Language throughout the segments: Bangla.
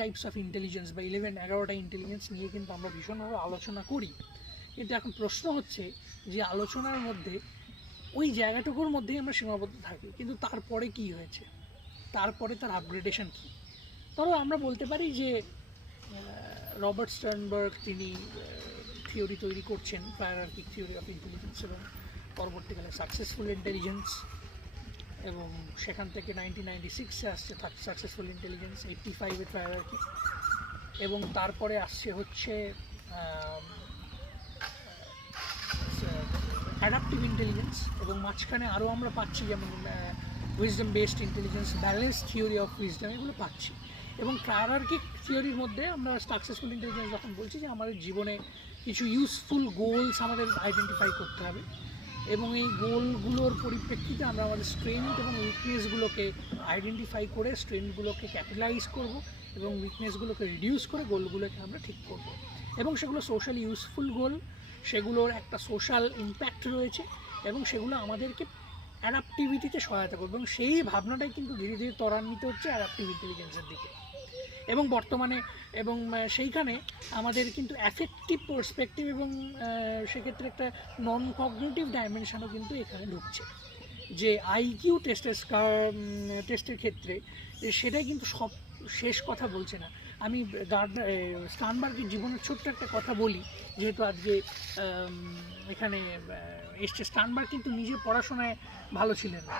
টাইপস অফ ইন্টেলিজেন্স বা 11-11টা ইন্টেলিজেন্স নিয়ে কিন্তু আমরা ভীষণভাবে আলোচনা করি, কিন্তু এখন প্রশ্ন হচ্ছে যে আলোচনার মধ্যে ওই জায়গাটুকুর মধ্যেই আমরা সীমাবদ্ধ থাকি, কিন্তু তারপরে কি হয়েছে, তারপরে তার আপগ্রেডেশন কী। ধরো আমরা বলতে পারি যে রবার্ট স্টার্নবার্গ তিনি থিওরি তৈরি করছেন হায়ারার্কিক থিওরি অফ ইন্টেলিজেন্স এবং পরবর্তীকালে সাকসেসফুল ইন্টেলিজেন্স, এবং সেখান থেকে 1996-এ আসছে সাকসেসফুল ইন্টেলিজেন্স, 85-এর হায়ারার্কি, এবং তারপরে আসছে হচ্ছে অ্যাডাপটিভ ইন্টেলিজেন্স, এবং মাঝখানে আরও আমরা পাচ্ছি যেমন wisdom based intelligence, balance theory of wisdom, এগুলো পাচ্ছি। এবং হায়ারার্কিক থিওরির মধ্যে আমরা সাকসেসফুল ইন্টেলিজেন্স যখন বলছি যে আমাদের জীবনে কিছু ইউজফুল গোলস আমাদের আইডেন্টিফাই করতে হবে, এবং এই গোলগুলোর পরিপ্রেক্ষিতে আমরা আমাদের স্ট্রেংথ এবং উইকনেসগুলোকে আইডেন্টিফাই করে স্ট্রেংথগুলোকে ক্যাপিটালাইজ করব এবং উইকনেসগুলোকে রিডিউস করে গোলগুলোকে আমরা ঠিক করব, এবং সেগুলো সোশ্যাল ইউজফুল গোল, সেগুলোর একটা সোশ্যাল ইম্প্যাক্ট রয়েছে, এবং সেগুলো আমাদেরকে অ্যাডাপটিভিটিতে সহায়তা করবে, এবং সেই ভাবনাটাই কিন্তু ধীরে ধীরে ত্বরান্বিত হচ্ছে অ্যাডাপটিভ ইন্টেলিজেন্সের দিকে। এবং বর্তমানে এবং সেইখানে আমাদের কিন্তু অ্যাফেক্টিভ পার্সপেক্টিভ এবং সেক্ষেত্রে একটা নন কগনিটিভ ডাইমেনশনও কিন্তু এখানে ঢুকছে, যে আইকিউ টেস্টের ক্ষেত্রে সেটাই কিন্তু সব শেষ কথা বলছে না। আমি স্টার্নবার্গের জীবনের ছোট্ট একটা কথা বলি, যেহেতু আজকে এখানে এসছে। স্টার্নবার্গ কিন্তু নিজে পড়াশোনায় ভালো ছিলেন না,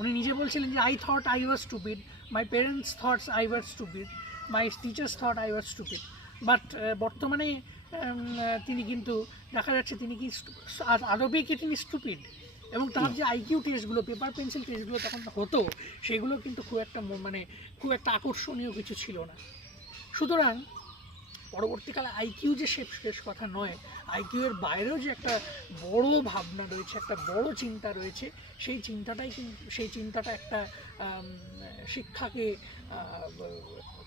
উনি নিজে বলছিলেন যে I thought I was stupid, my parents thoughts I was stupid, my teachers thought I was stupid. But বর্তমানে তিনি কিন্তু দেখা যাচ্ছে তিনি কি আদবেই কি তিনি স্টুপিড, এবং তার যে আইকিউ টেস্টগুলো, পেপার পেন্সিল টেস্টগুলো তখন হতো, সেগুলো কিন্তু খুব একটা আকর্ষণীয় কিছু ছিল না। সুতরাং পরবর্তীকালে আইকিউ যে শেষ কথা নয়, আইকিউ এর বাইরেও যে একটা বড় ভাবনা রয়েছে, একটা বড় চিন্তা রয়েছে, সেই চিন্তাটা একটা শিক্ষাকে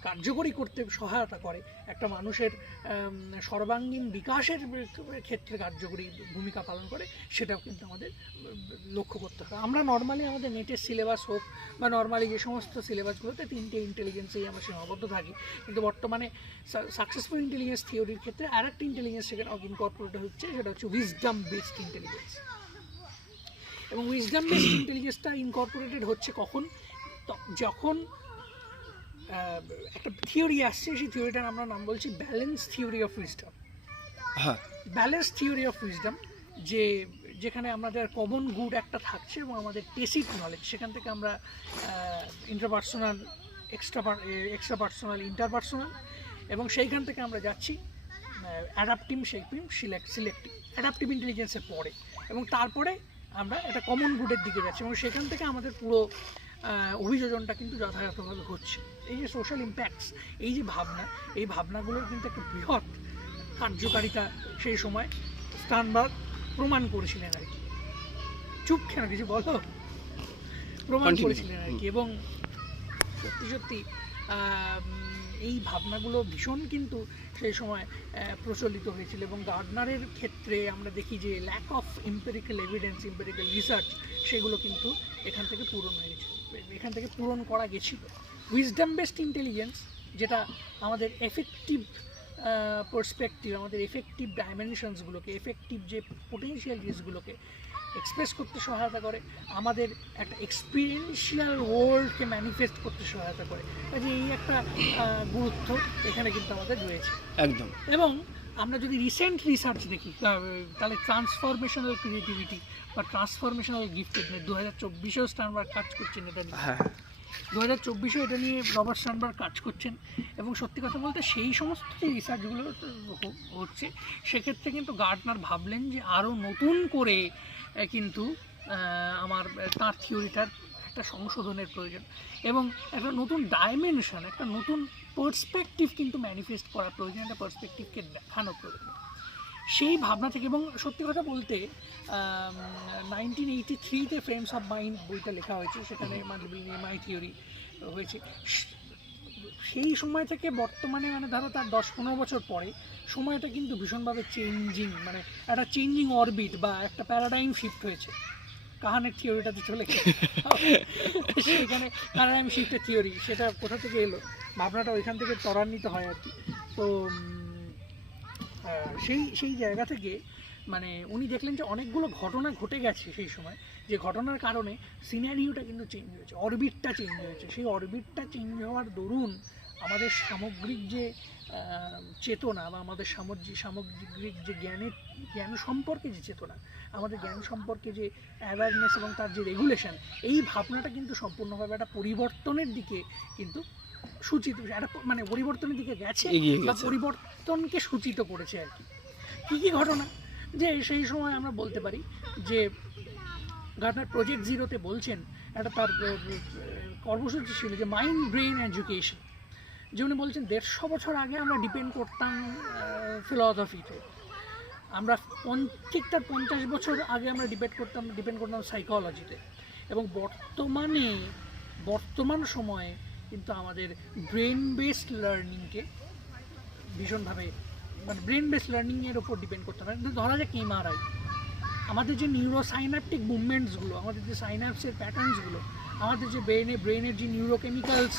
কার্যকরী করতে সহায়তা করে, একটা মানুষের সর্বাঙ্গীন বিকাশের ক্ষেত্রে কার্যকরী ভূমিকা পালন করে, সেটাও কিন্তু আমাদের লক্ষ্য করতে হবে। আমরা নর্মালি আমাদের নেটের সিলেবাস হোক বা নর্মালি যে সমস্ত সিলেবাসগুলোতে 3টে ইন্টেলিজেন্সেই আমরা সীমাবদ্ধ থাকি, কিন্তু বর্তমানে সাকসেসফুল ইন্টেলিজেন্স থিওরির ক্ষেত্রে আরেকটা ইন্টেলিজেন্স সেখানে ইনকর্পোরেট হচ্ছে, সেটা হচ্ছে উইজডম বেসড ইন্টেলিজেন্স। এবং উইজডম বেসড ইন্টেলিজেন্সটা ইনকর্পোরেটেড হচ্ছে কখন, যখন একটা থিওরি আসছে, সেই থিওরিটার আমরা নাম বলছি ব্যালেন্স থিওরি অফ উইজডম। হ্যাঁ, ব্যালেন্স থিওরি অফ উইজডম, যেখানে আমাদের কমন গুড একটা থাকছে এবং আমাদের টেসিক নলেজ, সেখান থেকে আমরা ইন্টারপার্সোনাল, এক্সট্রা পার্সোনাল, ইন্টারপার্সোনাল, এবং সেইখান থেকে আমরা যাচ্ছি অ্যাডাপটিভ, সিলেক্টিভ, অ্যাডাপটিভ ইন্টেলিজেন্সের পরে, এবং তারপরে আমরা একটা কমন গুডের দিকে যাচ্ছি, এবং সেখান থেকে আমাদের পুরো অভিযোজনটা কিন্তু যথাযথভাবে হচ্ছে। এই যে সোশ্যাল ইম্প্যাক্টস, এই যে ভাবনা, এই ভাবনাগুলোর কিন্তু একটা বৃহৎ কার্যকারিতা সেই সময় স্টার্নবার্গ প্রমাণ করেছিলেন আর কি। চুপ কেন, কিছু বলো। প্রমাণ করেছিলেন আর কি, এবং সত্যি সত্যি এই ভাবনাগুলো ভীষণ কিন্তু সেই সময় প্রচলিত হয়েছিল। এবং গার্ডনারের ক্ষেত্রে আমরা দেখি যে lack of empirical evidence, empirical research, সেগুলো কিন্তু এখান থেকে পূরণ করা গেছিল। উইজডম বেসড ইন্টেলিজেন্স, যেটা আমাদের এফেক্টিভ পার্সপেক্টিভ, আমাদের এফেক্টিভ ডাইমেনশনসগুলোকে, এফেক্টিভ যে পোটেনশিয়ালিটিসগুলোকে এক্সপ্রেস করতে সহায়তা করে, আমাদের একটা এক্সপিরিয়েন্সিয়াল ওয়ার্ল্ডকে ম্যানিফেস্ট করতে সহায়তা করে। কাজে এই একটা গুরুত্ব এখানে কিন্তু আমাদের রয়েছে একদম। এবং আমরা যদি রিসেন্ট রিসার্চ দেখি, তাহলে ট্রান্সফরমেশনাল ক্রিয়েটিভিটি বা ট্রান্সফরমেশনাল গিফটেডনেস, 2024-এও স্টার্নবার্গ কাজ করছেন এটা নিয়ে। 2024-এও এটা নিয়ে রবার্ট স্টার্নবার্গ কাজ করছেন, এবং সত্যি কথা বলতে সেই সমস্ত যে রিসার্চগুলো হচ্ছে, সেক্ষেত্রে কিন্তু গার্ডনার ভাবলেন যে আরও নতুন করে কিন্তু তার থিওরিটার একটা সংশোধনের প্রয়োজন, এবং একটা নতুন ডাইমেনশন, একটা নতুন পার্সপেক্টিভ কিন্তু ম্যানিফেস্ট করার প্রয়োজন, একটা পার্সপেক্টিভকে দেখানোর প্রয়োজন সেই ভাবনা থেকে। এবং সত্যি কথা বলতে 1983-তে ফ্রেমস অফ মাইন্ড বইটা লেখা হয়েছে, সেখানে মাই থিওরি হয়েছে। সেই সময় থেকে বর্তমানে ধরো তার 10-15 বছর পরে সময়টা কিন্তু ভীষণভাবে চেঞ্জিং, একটা চেঞ্জিং অরবিট বা একটা প্যারাডাইম শিফট হয়েছে। কাহানের থিওরিটাতে চলে গেল সেখানে প্যারাডাইম শিফটের থিওরি, সেটা কোথা থেকে এলো, ভাবনাটা ওইখান থেকে ত্বরান্বিত হয় আর কি। তো সেই জায়গা থেকে মানে উনি দেখলেন যে অনেকগুলো ঘটনা ঘটে গেছে সেই সময়, যে ঘটনার কারণে সিনারিওটা কিন্তু চেঞ্জ হয়েছে, অরবিটটা চেঞ্জ হয়েছে। সেই অরবিটটা চেঞ্জ হওয়ার দরুন আমাদের সামগ্রিক যে চেতনা বা আমাদের সামগ্রিক যে জ্ঞান সম্পর্কে যে চেতনা, আমাদের জ্ঞান সম্পর্কে যে অ্যাওয়ারনেস এবং তার যে রেগুলেশন, এই ভাবনাটা কিন্তু সম্পূর্ণভাবে একটা পরিবর্তনের দিকে কিন্তু সূচিত, একটা মানে পরিবর্তনের দিকে গেছে বা পরিবর্তনকে সূচিত করেছে আর কি। কী কী ঘটনা, যে সেই সময় আমরা বলতে পারি যে গার্টনার প্রজেক্ট জিরোতে বলছেন, একটা তার কর্মসূচি ছিল যে মাইন্ড ব্রেন এডুকেশন, যে উনি বলছেন 150 বছর আগে আমরা ডিপেন্ড করতাম ফিলসফিতে, আমরা ঠিক তার 50 বছর আগে আমরা ডিপেন্ড করতাম সাইকোলজিতে, এবং বর্তমান সময়ে কিন্তু আমাদের ব্রেন বেসড লার্নিংকে ভীষণভাবে মানে ব্রেন বেসড লার্নিংয়ের ওপর ডিপেন্ড করতে হবে। ধরা যাক এমআরআই, আমাদের যে নিউরোসাইন্যাপটিক মুভমেন্টসগুলো, আমাদের যে সাইন্যাপসের প্যাটার্নসগুলো, আমাদের যে ব্রেনের যে নিউরোকেমিক্যালস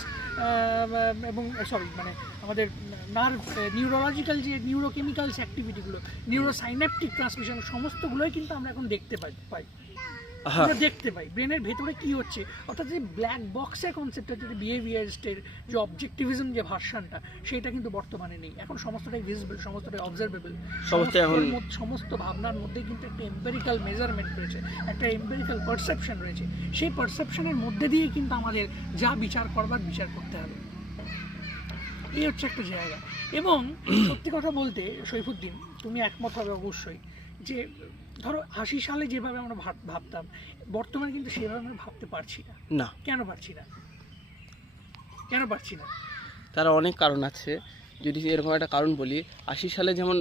এবং মানে আমাদের নিউরোলজিক্যাল যে নিউরোকেমিক্যালস অ্যাক্টিভিটিগুলো, নিউরোসাইন্যাপটিক ট্রান্সমিশন, সমস্তগুলোই কিন্তু আমরা এখন দেখতে পাই আমরা দেখতে পাই ব্রেনের ভেতরে কি হচ্ছে। অর্থাৎ যে ব্ল্যাক বক্সের কনসেপ্টটা, যে বিহেভিয়ারিস্টের যে অবজেক্টিভিজম যে ভার্সানটা, সেটা কিন্তু বর্তমানে নেই। এখন সমস্তটাই ভিজিবল, সমস্তটাই অবজারভেবল, সমস্ত ভাবনার মধ্যে কিন্তু একটা এম্পেরিক্যাল মেজারমেন্ট রয়েছে, একটা এম্পেরিক্যাল পারসেপশন রয়েছে। সেই পারসেপশনের মধ্যে দিয়ে কিন্তু আমাদের যা বিচার করবার বিচার করতে হবে, এই হচ্ছে একটা জায়গা। এবং সত্যি কথা বলতে সৈফুদ্দিন, তুমি একমত হবে অবশ্যই, যে ধরো 80 সালে যেভাবে আমরা ভাবতাম, বর্তমানে কিন্তু সেভাবে আমরা ভাবতে পারছি না। কেন পারছি না? তার অনেক কারণ আছে। যদি এরকম একটা কারণ বলি, 80 সালে যেমন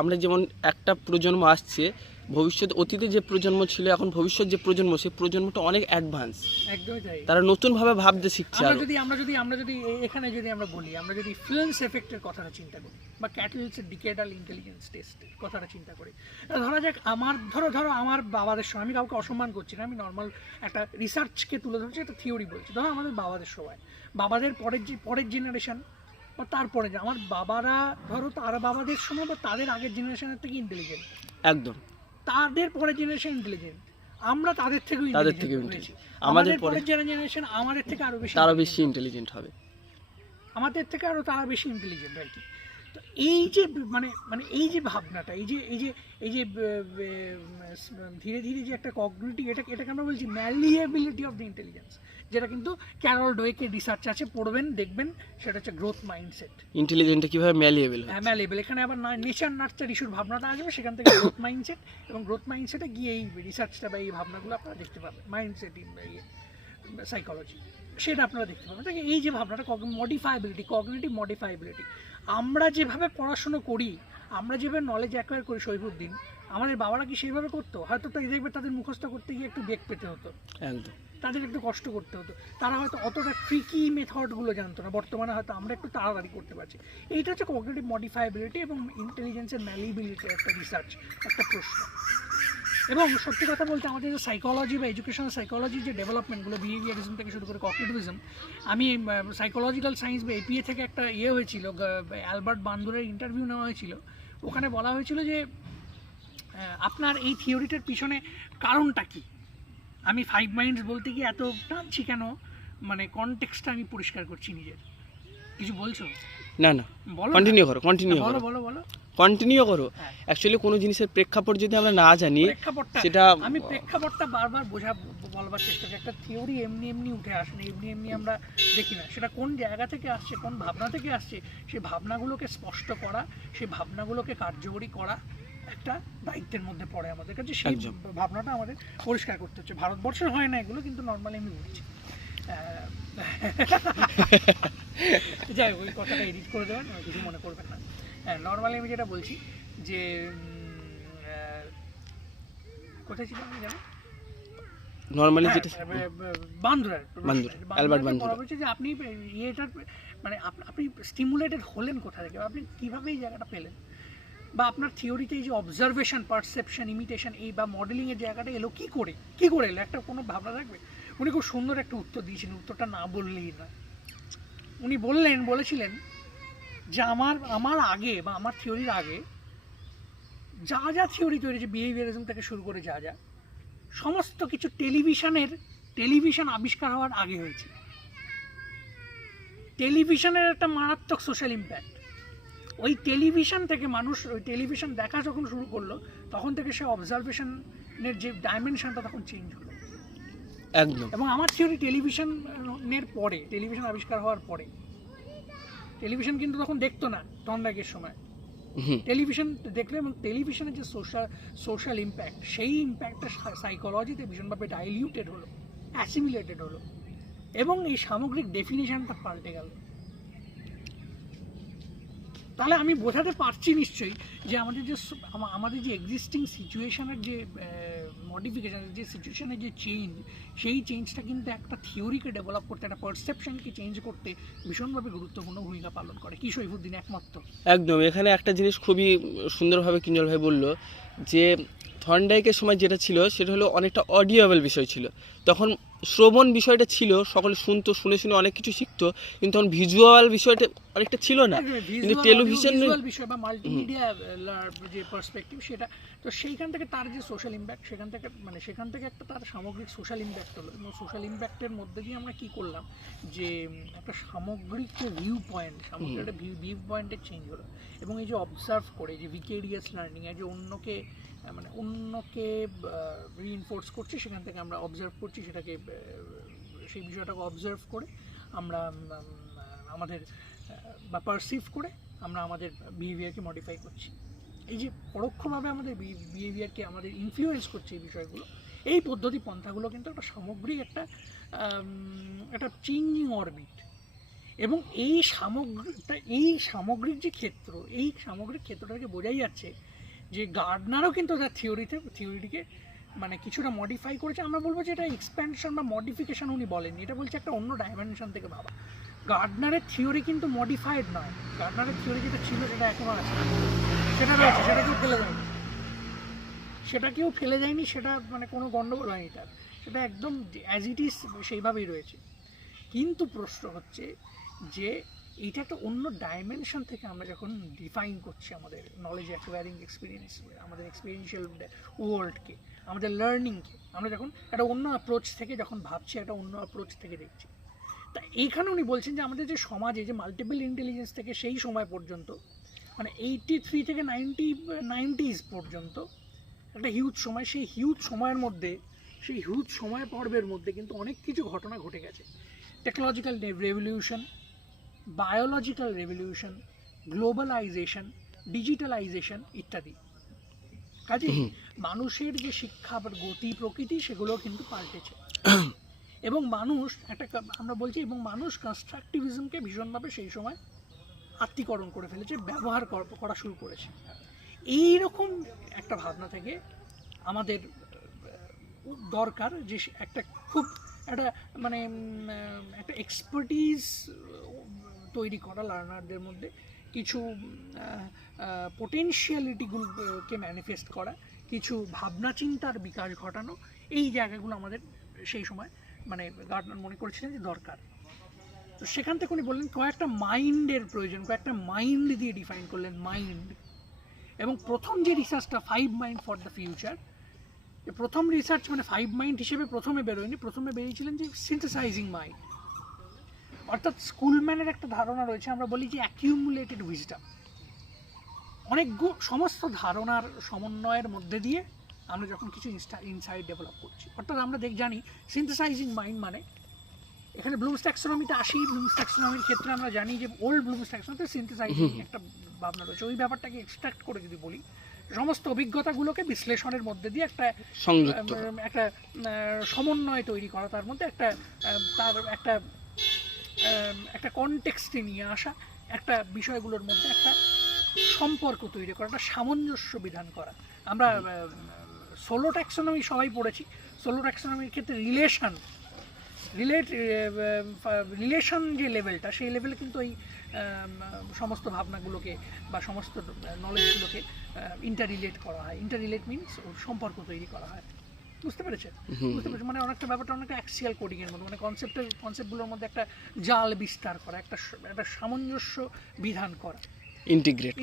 আমরা যেমন একটা প্রজন্ম আসছে, ভবিষ্যৎ অতীতে যে প্রজন্ম ছিল, এখন ভবিষ্যৎ যে প্রজন্ম, সেই প্রজন্মটা অনেক অ্যাডভান্স, একদমই তাই। তারা নতুনভাবে ভাবতে শিখছে। আমরা যদি এখানে যদি আমরা বলি, আমরা যদি ফ্লুয়েন্স এফেক্টের কথাটা চিন্তা করি, বা ক্যাটালিস্টের ডিকেডাল ইন্টেলিজেন্স টেস্টের কথাটা চিন্তা করি, ধরা যাক ধরো আমার বাবাদের সময়, আমি কাউকে অসম্মান করছি না, আমি নর্মাল একটা রিসার্চকে তুলে ধরছি, একটা থিওরি বলছি। ধরো আমাদের বাবাদের সময়, বাবাদের পরের জেনারেশন বা তারপরে আমার বাবারা, ধরো তার বাবাদের সময় বা তাদের আগের জেনারেশনের থেকে ইন্টেলিজেন্ট, একদম তাদের পরের জেনারেশন ইন্টেলিজেন্ট, আমরা তাদের থেকেও ইন্টেলিজেন্ট, আমাদের পরের জেনারেশন আমাদের থেকে আরো বেশি ইন্টেলিজেন্ট হবে, আমাদের থেকে তারা বেশি ইন্টেলিজেন্ট আর কি। তো এই যে মানে এই যে ভাবনাটা, এই যে ধীরে ধীরে যে একটা কগনিটিভ, এটাকে আমরা বলছি ম্যালিয়েবিলিটি অফ দ্য ইন্টেলিজেন্স, যেটা কিন্তু ক্যারল ডোয়েকে রিসার্চ আছে, পড়বেন দেখবেন, সেটা হচ্ছে গ্রোথ মাইন্ডসেট। ইন্টেলিজেন্টটা কিভাবে ম্যালিয়েবল হয়? হ্যাঁ, ম্যালিয়েবল। এখানে আবার নেচার নার্চার ইস্যুর ভাবনাটা আসবে, সেখান থেকে গ্রোথ মাইন্ডসেট, এবং গ্রোথ মাইন্ডসেটে গিয়ে এই রিসার্চটা বা এই ভাবনাগুলো আপনারা দেখতে পাবেন, মাইন্ডসেট ইন সাইকোলজি, সেটা আপনারা দেখতে পাবেন। এই যে ভাবনাটা কগনিটিভ মডিফাইবিলিটি, আমরা যেভাবে পড়াশুনো করি, আমরা যেভাবে নলেজ অ্যাকোয়ার করি সৈফুদ্দিন, আমাদের বাবারা কি সেইভাবে করতো? হয়তো দেখবে তাদের মুখস্থ করতে গিয়ে একটু বেগ পেতে হতো, একদম তাদের একটু কষ্ট করতে হতো, তারা হয়তো অতটা ট্রিকি মেথডগুলো জানতো না। বর্তমানে হয়তো আমরা একটু তাড়াতাড়ি করতে পারছি। এইটা হচ্ছে কগনিটিভ মডিফাইবিলিটি এবং ইন্টেলিজেন্সের ম্যালিবিলিটির একটা রিসার্চ, একটা প্রশ্ন। এবং সত্যি কথা বলতে আমাদের যে সাইকোলজি বা এডুকেশনাল সাইকোলজির যে ডেভেলপমেন্টগুলো, বিহেভিয়ারিজম থেকে শুরু করে কগনিটিভিজম, আমি সাইকোলজিক্যাল সায়েন্স বা এপিএ থেকে একটা হয়েছিল, অ্যালবার্ট বান্দুরের ইন্টারভিউ নেওয়া হয়েছিল। ওখানে বলা হয়েছিল যে আপনার এই থিওরিটার পিছনে কারণটা কি? আমি 5 মাইন্ডস বলতে গিয়ে এত টানছি কেন, মানে কনটেক্সটটা আমি পরিষ্কার করছি নিজের। কিছু বলছো? না বলো, কন্টিনিউ করো। কন্টিনিউ করো। অ্যাকচুয়ালি কোনো জিনিসের প্রেক্ষাপট যদি আমরা না জানি, সেটা আমি প্রেক্ষাপটটা বারবার বলবার চেষ্টা করি। একটা থিওরি এমনি উঠে আসে না, এমনি আমরা দেখি না। সেটা কোন জায়গা থেকে আসছে, কোন ভাবনা থেকে আসছে, সেই ভাবনাগুলোকে স্পষ্ট করা, সেই ভাবনাগুলোকে কার্যকরী করা একটা দায়িত্বের মধ্যে পড়ে আমাদের কাছে। সেই ভাবনাটা আমাদের পরিষ্কার করতে হচ্ছে। ভারতবর্ষের হয় না এগুলো, কিন্তু নর্মালি আমি বলছি। যাই হোক, ওই কথাটা এডিট করে দেবেন, কিছু মনে করবেন না। হ্যাঁ, নর্মালি আমি যেটা বলছি যে কোথায় ছিল আমি জানি, নরমালি যেটা অ্যালবার্ট বান্দুরা বলছে যে আপনি এটার মানে আপনি স্টিমুলেটেড হলেন কোথা থেকে, আপনি কীভাবে এই জায়গাটা পেলেন। বা আপনার থিওরিতে এই যে অবজারভেশন, পারসেপশন, ইমিটেশন এই বা মডেলিংয়ের জায়গাটা এলো কী করে এলো, একটা কোনো ভাবনা থাকবে? উনি খুব সুন্দর একটা উত্তর দিয়েছেন, উত্তরটা না বললেই না। উনি বলেছিলেন যে আমার আগে বা আমার থিওরির আগে যা থিওরি তৈরি হয়েছে, বিহেভিয়ারিজম থেকে শুরু করে যা সমস্ত কিছু টেলিভিশন আবিষ্কার হওয়ার আগে হয়েছে। টেলিভিশনের একটা মারাত্মক সোশ্যাল ইম্প্যাক্ট। ওই টেলিভিশন থেকে মানুষ ওই টেলিভিশন দেখা যখন শুরু করলো, তখন থেকে সে অবজারভেশনের যে ডাইমেনশনটা তখন চেঞ্জ হলো একদম। এবং আমার থিওরি টেলিভিশনের পরে, টেলিভিশন আবিষ্কার হওয়ার পরে, টেলিভিশন কিন্তু তখন দেখতো না থর্নডাইকের সময়, টেলিভিশন দেখলো এবং টেলিভিশনের যে সোশ্যাল ইম্প্যাক্ট, সেই ইম্প্যাক্টটা সাইকোলজিতে ভীষণভাবে ডাইলিউটেড হলো, অ্যাসিমিলেটেড হলো এবং এই সামগ্রিক ডেফিনিশনটা পাল্টে গেল। তাহলে আমি বোঝাতে পারছি নিশ্চয়ই যে আমাদের যে এক্সিস্টিং সিচুয়েশনের যে মডিফিকেশান, যে সিচুয়েশনের যে চেঞ্জ, সেই চেঞ্জটা কিন্তু একটা থিওরিকে ডেভেলপ করতে, একটা পারসেপশনকে চেঞ্জ করতে ভীষণভাবে গুরুত্বপূর্ণ ভূমিকা পালন করে। কি সৈফুদ্দিন একমত? একদম। এখানে একটা জিনিস খুবই সুন্দরভাবে কিঞ্জল ভাই বলল যে থর্নডাইকের সময় যেটা ছিল সেটা হলো অনেকটা অডিওয়েবল বিষয় ছিল। তখন শ্রবণ বিষয়টা ছিল, সকলে শুনতো, শুনে অনেক কিছু শিখতো, কিন্তু তখন ভিজুয়াল বিষয়টা অনেকটা ছিল না। কিন্তু টেলিভিশন বিষয় বা মাল্টিমিডিয়া যে পার্সপেক্টিভ, সেটা তো সেইখান থেকে তার যে সোশ্যাল ইম্প্যাক্ট, সেখান থেকে একটা তার সামগ্রিক সোশ্যাল ইম্প্যাক্ট হলো এবং সোশ্যাল ইম্প্যাক্টের মধ্যে দিয়ে আমরা কী করলাম যে একটা সামগ্রিক যে ভিউ পয়েন্টে চেঞ্জ হলো এবং এই যে অবজার্ভ করে যে ভিকেরিয়াস লার্নিং, এই যে অন্যকে রিইনফোর্স করছি, সেখান থেকে আমরা অবজার্ভ করছি, সেটাকে সেই বিষয়টাকে অবজার্ভ করে আমরা আমাদের বা পারসিভ করে আমরা আমাদের বিহেভিয়ারকে মডিফাই করছি। এই যে পরোক্ষভাবে আমাদের বিহেভিয়ারকে আমাদের ইনফ্লুয়েন্স করছে এই বিষয়গুলো, এই পদ্ধতি পন্থাগুলো কিন্তু একটা সামগ্রিক একটা চেঞ্জিং অরবিট এবং এই সামগ্রিক যে ক্ষেত্র, এই সামগ্রিক ক্ষেত্রটাকে বোঝাই যাচ্ছে যে গার্ডনারও কিন্তু তার থিওরিটিকে মানে কিছুটা মডিফাই করেছে। আমরা বলবো যে এটা এক্সপ্যানশন বা মডিফিকেশন উনি বলেননি, এটা বলছে একটা অন্য ডাইমেনশন থেকে ভাবা। গার্ডনারের থিওরি কিন্তু মডিফাইড নয়, গার্ডনারের থিওরি যেটা ছিল সেটা এখনও আছে, সেটা রয়েছে, সেটা কেউ ফেলে যায়নি, সেটা মানে কোনো গণ্ডগোল হয়নি তার, সেটা একদম অ্যাজ ইট ইজ সেইভাবেই রয়েছে। কিন্তু প্রশ্ন হচ্ছে যে এইটা একটা অন্য ডাইমেনশন থেকে আমরা যখন ডিফাইন করছি আমাদের নলেজ অ্যাকোয়ারিং এক্সপিরিয়েন্স, আমাদের এক্সপিরিয়েন্সিয়াল ওয়ার্ল্ডকে, আমাদের লার্নিংকে, আমরা যখন একটা অন্য অ্যাপ্রোচ থেকে যখন ভাবছি, একটা অন্য অ্যাপ্রোচ থেকে দেখছি। তা এইখানে উনি বলছেন যে আমাদের যে সমাজে যে মাল্টিপল ইন্টেলিজেন্স থেকে সেই সময় পর্যন্ত, মানে 83 থেকে 90s পর্যন্ত একটা হিউজ সময়, সেই হিউজ সময় পর্বের মধ্যে কিন্তু অনেক কিছু ঘটনা ঘটে গেছে। Technological revolution, biological revolution, globalisation, digitalisation ইত্যাদি। কাজে মানুষের যে শিক্ষার গতি প্রকৃতি সেগুলো কিন্তু পাল্টেছে এবং মানুষ কনস্ট্রাকটিভিজমকে ভীষণভাবে সেই সময় আত্মীকরণ করে ফেলেছে, ব্যবহার করা শুরু করেছে। এইরকম একটা ভাবনা থেকে আমাদের দরকার যে একটা একটা এক্সপার্টিজ তৈরি করা, লার্নারদের মধ্যে কিছু পোটেনশিয়ালিটিগুলোকে ম্যানিফেস্ট করা, কিছু ভাবনা চিন্তার বিকাশ ঘটানো, এই জায়গাগুলো আমাদের সেই সময় মানে গার্ডনার মনে করেছিলেন যে দরকার। তো সেখান থেকে উনি বললেন কয়েকটা মাইন্ডের প্রয়োজন, কয়েকটা মাইন্ড দিয়ে ডিফাইন করলেন মাইন্ড। এবং প্রথম যে রিসার্চটা 5 মাইন্ড ফর দ্য ফিউচার, প্রথম রিসার্চ মানে 5 মাইন্ড হিসেবে প্রথমে বেরোয়নি, প্রথমে বেরিয়েছিলেন যে সিনথেসাইজিং মাইন্ড, অর্থাৎ স্কুলম্যানের একটা ধারণা রয়েছে, আমরা বলি যে অ্যাকিউমুলেটেড উইজডম, সমস্ত ধারণার সমন্বয়ের মধ্যে দিয়ে আমরা যখন কিছু ইনসাইট ডেভেলপ করছি, অর্থাৎ আমরা জানি সিনথেসাইজিং মাইন্ড মানে, এখানে ব্লুমস ট্যাক্সোনমিতে আসি, ব্লুমস ট্যাক্সোনমির ক্ষেত্রে আমরা জানি যে ওল্ড ব্লুমস ট্যাক্সোনমিতে সিনথেসাইজিং একটা ভাবনা রয়েছে। ওই ব্যাপারটাকে এক্সট্রাক্ট করে যদি বলি, সমস্ত অভিজ্ঞতাগুলোকে বিশ্লেষণের মধ্যে দিয়ে একটা সমন্বয় তৈরি করা, তার মধ্যে একটা কনটেক্সটে নিয়ে আসা, একটা বিষয়গুলোর মধ্যে একটা সম্পর্ক তৈরি করা, একটা সামঞ্জস্য বিধান করা। আমরা সোলো ট্যাক্সোনমি সবাই পড়েছি, সোলো ট্যাক্সোনমির ক্ষেত্রে রিলেশন যে লেভেলটা, সেই লেভেলে কিন্তু ওই সমস্ত ভাবনাগুলোকে বা সমস্ত নলেজগুলোকে ইন্টাররিলেট করা হয়। ইন্টাররিলেট মিনস ওর সম্পর্ক তৈরি করা হয়। বুঝতে পেরেছে? বুঝতে পেরেছে, মানে অনেকটা ব্যাপারটা অনেকটা অ্যাক্সিয়াল কোডিংয়ের মতো, মানে কনসেপ্টগুলোর মধ্যে একটা জাল বিস্তার করা, একটা সামঞ্জস্য বিধান করা, ইন্টিগ্রেট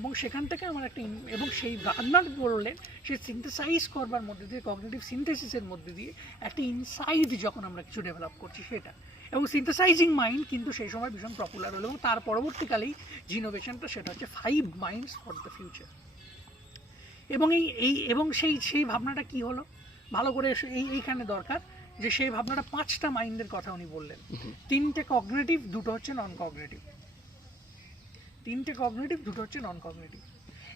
এবং সেখান থেকে আমার একটা এবং সেই ভাবনার বললেন সে সিনথেসাইজ করবার মধ্যে দিয়ে, কগনিটিভ সিনথেসিসের মধ্যে দিয়ে একটা ইনসাইট যখন আমরা কিছু ডেভেলপ করছি সেটা, এবং সিনথেসাইজিং মাইন্ড কিন্তু সেই সময় ভীষণ পপুলার হলো, এবং তার পরবর্তীকালেই যে ইনোভেশনটা সেটা হচ্ছে 5 মাইন্ডস ফর দ্য ফিউচার। এবং এবং সেই ভাবনাটা কি হলো ভালো করে এইখানে দরকার যে সেই ভাবনাটা 5টা মাইন্ডের কথা উনি বললেন। 3টে কগনিটিভ, 2টো হচ্ছে নন কগনিটিভ। 3টে কগনিটিভ, 2টো হচ্ছে নন কগনিটিভ।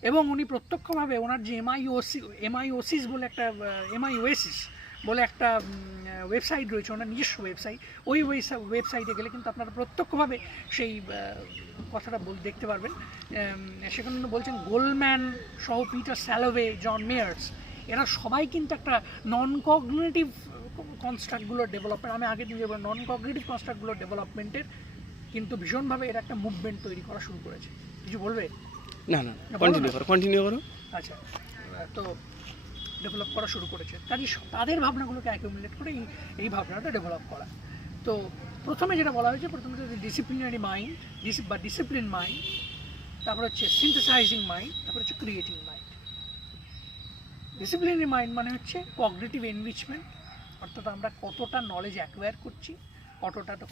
এবং উনি প্রত্যক্ষভাবে ওনার যে এমআইওসিস বলে একটা ওয়েবসাইট রয়েছে, ওনার নিজস্ব ওয়েবসাইট, ওই ওয়েবসাইটে গেলে কিন্তু আপনারা প্রত্যক্ষভাবে সেই কথাটা দেখতে পারবেন। সেখানে বলছেন গোলম্যান সহ পিটার স্যালোভে, জন মেয়ার্স, এরা সবাই কিন্তু একটা নন কগনিটিভ কনস্ট্রাক্টগুলোর ডেভেলপমেন্ট, আমি আগে দিয়ে বললাম নন কগনিটিভ কনস্ট্রাক্টগুলোর ডেভেলপমেন্টের কিন্তু ভীষণভাবে এরা একটা মুভমেন্ট তৈরি করা শুরু করেছে। কিছু বলবে? না কন্টিনিউ করো। আচ্ছা, তো ডেভেলপ করা শুরু করেছে, কাজে তাদের ভাবনাগুলোকে অ্যাকুমুলেট করে এই ভাবনাটা ডেভেলপ করা। তো প্রথমে যেটা বলা হয়েছে, প্রথমে ডিসিপ্লিনারি মাইন্ড বা ডিসিপ্লিন মাইন্ড, তারপর হচ্ছে সিনথেসাইজিং মাইন্ড, তারপর হচ্ছে ক্রিয়েটিং মাইন্ড। ডিসিপ্লিনারি মাইন্ড মানে হচ্ছে কগনিটিভ এনরিচমেন্ট, অর্থাৎ আমরা কতটা নলেজ অ্যাকোয়ার করছি,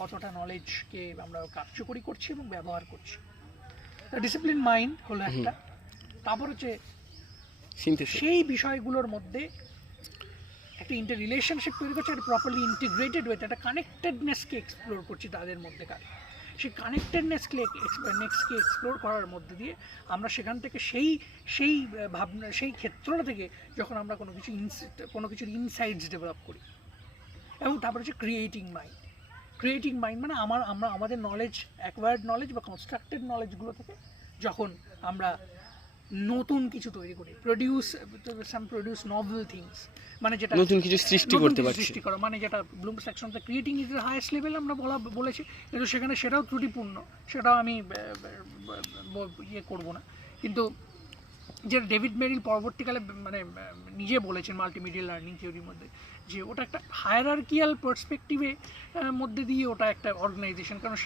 কতটা নলেজকে আমরা কার্যকরী করছি এবং ব্যবহার করছি। ডিসিপ্লিন মাইন্ড হলো একটা। তারপর হচ্ছে সেই বিষয়গুলোর মধ্যে একটা ইন্টার রিলেশনশিপ তৈরি করছে, একটা প্রপারলি ইন্টিগ্রেটেড ওয়েতে একটা কানেক্টেডনেসকে এক্সপ্লোর করছি তাদের মধ্যেকার। সেই কানেক্টেডনেসকে এক্সপ্লোর করার মধ্যে দিয়ে আমরা সেখান থেকে সেই ভাবনা, সেই ক্ষেত্রটা থেকে যখন আমরা কোনো কিছুর ইনসাইটস ডেভেলপ করি। এবং তারপর হচ্ছে ক্রিয়েটিং মাইন্ড মানে আমরা আমাদের নলেজ, অ্যাকোয়ার্ড নলেজ বা কনস্ট্রাক্টেড নলেজগুলো থেকে যখন আমরা নতুন কিছু তৈরি করি, প্রডিউস নভেল থিংস, মানে যেটা নতুন কিছু সৃষ্টি করতে পারছি, সৃষ্টি করা, মানে যেটা ব্লুম সেকশনতে creating is the highest level আমরা বলেছি, কিন্তু সেখানে সেটাও ত্রুটিপূর্ণ, সেটাও আমি করব না। কিন্তু যেটা ডেভিড মেরিল পরবর্তীকালে মানে নিজে বলেছেন মাল্টিমিডিয়া লার্নিং থিওরির মধ্যে, যে ওটা একটা হায়ারার্কিয়াল পার্সপেক্টিভে মধ্যে দিয়ে ওটা একটা অর্গানাইজেশন, কারণ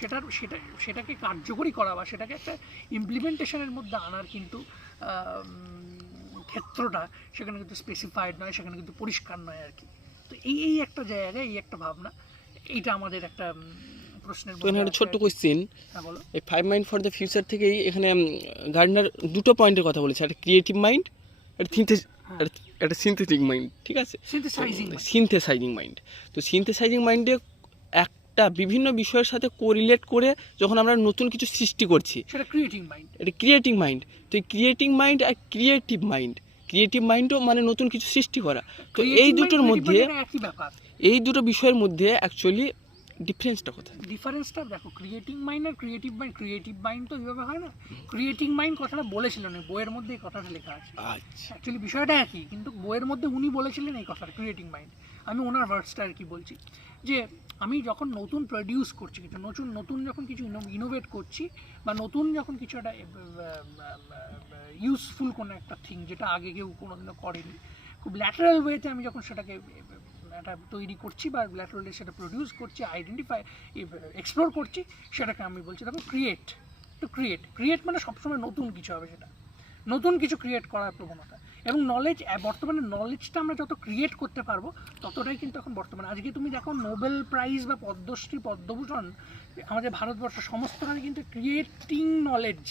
সেটাকে কার্যকরী করা বা সেটাকে একটা ইমপ্লিমেন্টেশনের মধ্যে আনার কিন্তু ক্ষেত্রটা সেখানে কিন্তু স্পেসিফাইড নয়, সেখানে কিন্তু পরিষ্কার নয় আর কি। তো এই একটা জায়গায়, এই একটা ভাবনা, এইটা আমাদের একটা প্রশ্নের মধ্যে। একটা ছোট্ট কোশ্চেন, হ্যাঁ বলো। এই 5 মাইন্ড ফর দ্য ফিউচার থেকেই এখানে গার্ডনার 2টো পয়েন্টের কথা বলেছে, একটা ক্রিয়েটিভ মাইন্ড, একটা সিনথেটিক মাইন্ড, ঠিক আছে, সিনথেসাইজিং মাইন্ড। তো সিনথেসাইজিং মাইন্ডে একটা বিভিন্ন বিষয়ের সাথে কোরিলেট করে যখন আমরা নতুন কিছু সৃষ্টি করছি, সেটা ক্রিয়েটিং মাইন্ড। এটা ক্রিয়েটিং মাইন্ড। তো এই ক্রিয়েটিং মাইন্ড আর ক্রিয়েটিভ মাইন্ডও মানে নতুন কিছু সৃষ্টি করা। তো এই দুটোর মধ্যে, এই দুটো বিষয়ের মধ্যে অ্যাকচুয়ালি ডিফারেন্সটা কোথায়? ডিফারেন্সটা দেখো, ক্রিয়েটিং মাইন্ড আর ক্রিয়েটিভ মাইন্ড তো এইভাবে হয় না। ক্রিয়েটিং মাইন্ড কথাটা বলেছিলেন বইয়ের মধ্যে, এই কথাটা লেখা আছে। আচ্ছা, অ্যাকচুয়ালি বিষয়টা একই, কিন্তু বইয়ের মধ্যে উনি বলেছিলেন এই কথাটা ক্রিয়েটিং মাইন্ড। আমি ওনার ভার্সটা আর কি বলছি, যে আমি যখন নতুন প্রডিউস করছি কিছু, নতুন যখন কিছু ইনোভেট করছি, বা নতুন যখন কিছু একটা ইউজফুল কোনো একটা থিং যেটা আগে কেউ কোনোদিনও করেনি, খুব ল্যাটারাল ওয়েতে আমি যখন সেটাকে একটা তৈরি করছি বা ল্যাটারালি সেটা প্রডিউস করছি, এক্সপ্লোর করছি, সেটাকে আমি বলছি দেখো ক্রিয়েট মানে সবসময় নতুন কিছু হবে, সেটা নতুন কিছু ক্রিয়েট করার প্রবণতা। এবং বর্তমানে নলেজটা আমরা যত ক্রিয়েট করতে পারবো ততটাই কিন্তু এখন বর্তমানে, আজকে তুমি দেখো নোবেল প্রাইজ বা পদ্মশ্রী, পদ্মভূষণ আমাদের ভারতবর্ষ সমস্তখানে কিন্তু ক্রিয়েটিং নলেজ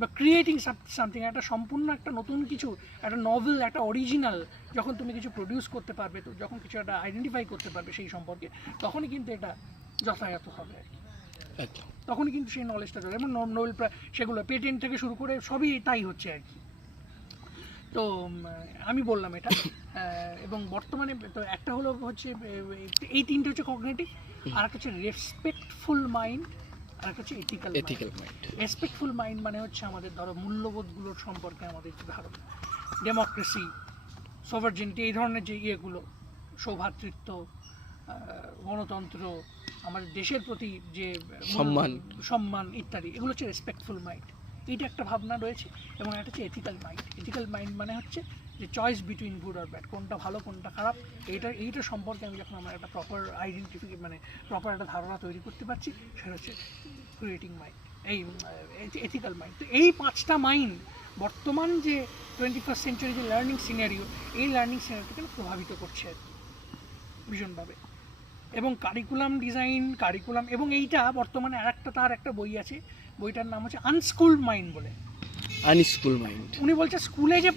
বা ক্রিয়েটিং সামথিং, একটা সম্পূর্ণ একটা নতুন কিছু, একটা নভেল, একটা অরিজিনাল যখন তুমি কিছু প্রডিউস করতে পারবে, তো যখন কিছু একটা আইডেন্টিফাই করতে পারবে সেই সম্পর্কে, তখনই কিন্তু এটা যথাযথ হবে আর কি। তখনই কিন্তু সেই নলেজটা চলে। এবং নোবেল সেগুলো পেটেন্ট থেকে শুরু করে সবই তাই হচ্ছে আর কি। তো আমি বললাম এটা। এবং বর্তমানে তো একটা হলো হচ্ছে এই তিনটে হচ্ছে কগনিটিভ, আর একটা হচ্ছে রেসপেক্টফুল মাইন্ড, আর একটা হচ্ছে এথিক্যাল মাইন্ড। রেসপেক্টফুল মাইন্ড মানে হচ্ছে আমাদের ধরো মূল্যবোধগুলোর সম্পর্কে আমাদের যে ধারণা, ডেমোক্রেসি, সভার্জেনিটি, এই ধরনের যে ইয়েগুলো, সৌভ্রাতৃত্ব, গণতন্ত্র, আমাদের দেশের প্রতি যে সম্মান ইত্যাদি, এগুলো হচ্ছে রেসপেক্টফুল মাইন্ড। এইটা একটা ভাবনা রয়েছে। এবং একটা হচ্ছে এথিক্যাল মাইন্ড। এথিক্যাল মাইন্ড মানে হচ্ছে যে চয়েস বিটুইন গুড আর ব্যাড, কোনটা ভালো কোনটা খারাপ, এইটা সম্পর্কে আমি যখন আমার একটা প্রপার মানে প্রপার একটা ধারণা তৈরি করতে পারছি, সেটা হচ্ছে ক্রিয়েটিং মাইন্ড, এই এথিক্যাল মাইন্ড। তো এই 5টা মাইন্ড বর্তমান যে 21st সেঞ্চুরি যে লার্নিং সিনারিও, এই লার্নিং সিনারিওকে প্রভাবিত করছে ভীষণভাবে। এবং কারিকুলাম ডিজাইন, কারিকুলাম, এবং এইটা বর্তমানে তার একটা বই আছে, বইটার নাম হচ্ছে আনস্কুলড মাইন্ড বলে। আনস্কুল মাইন্ড। উনি বলছে স্কুলে যে